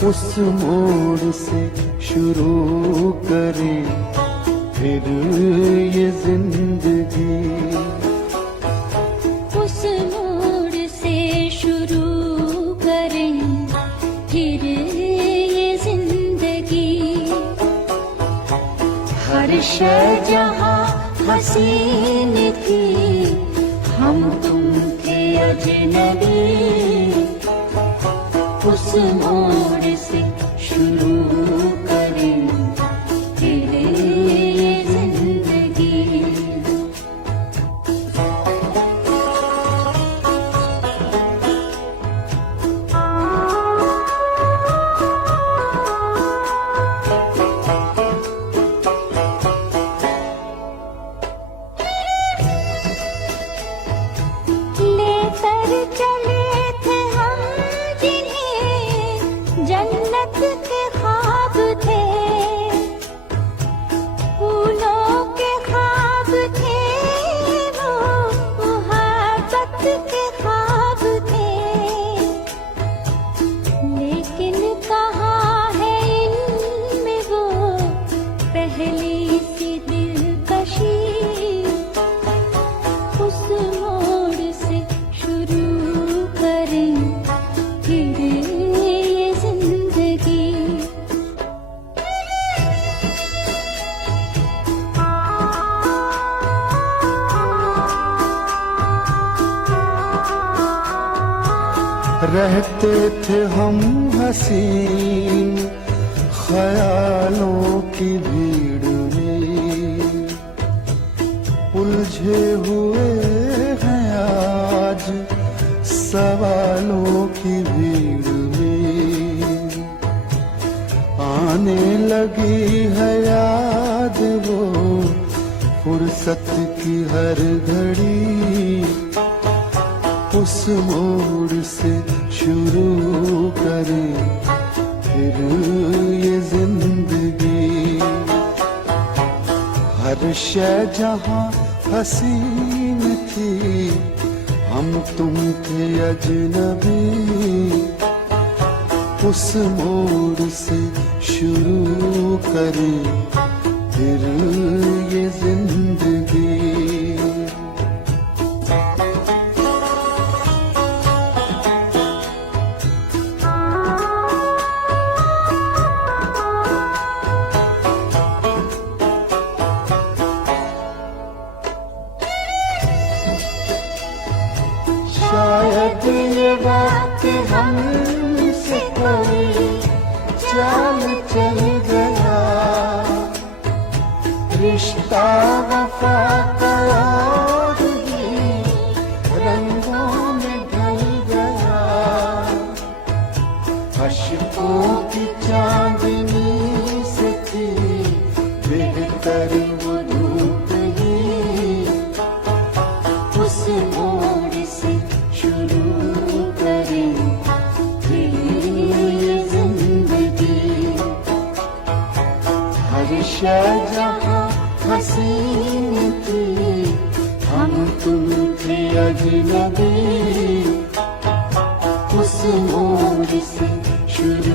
उस मोड़ से शुरू करें फिर ये जिंदगी। उस मोड़ से शुरू करें फिर ये जिंदगी। हर शय जहाँ हसीन थी, हम तुम थे अजनबी। उस मोड़ से शुरू करें फिर ये जिंदगी। लेकर चले थे हम जिन्हें जन्नत के ख्वाब थे, फूलों के ख्वाब थे वो, मोहब्बत के ख्वाब थे। लेकिन कहाँ है इनमें वो पहली सी दिलकशी। उस मोड़ से शुरू करें फिर ये जिंदगी। रहते थे हम हसीन ख्यालों की भीड़ में, उलझे हुए हैं आज सवालों की भीड़ में। आने लगी है याद वो फुर्सत की हर घड़ी। उस मोड़ से शुरू करें फिर ये जिंदगी। हर शय जहाँ हसीन थी, हम तुम थे अजनबी। उस मोड़ से शुरू करें फिर ये जिंदगी। शायद ये वक्त हमसे कोई चाल चल गया, रिश्ता वफा का और ही रंगों में ढल गया। अश्कों की चांदनी से थी बेहतर वो धूप ही। उस मोड़ से शुरू करें फिर ये जिंदगी। हर शय जहाँ हसीन थी, हम तुम थे अजनबी। उस मोड़ से शुरू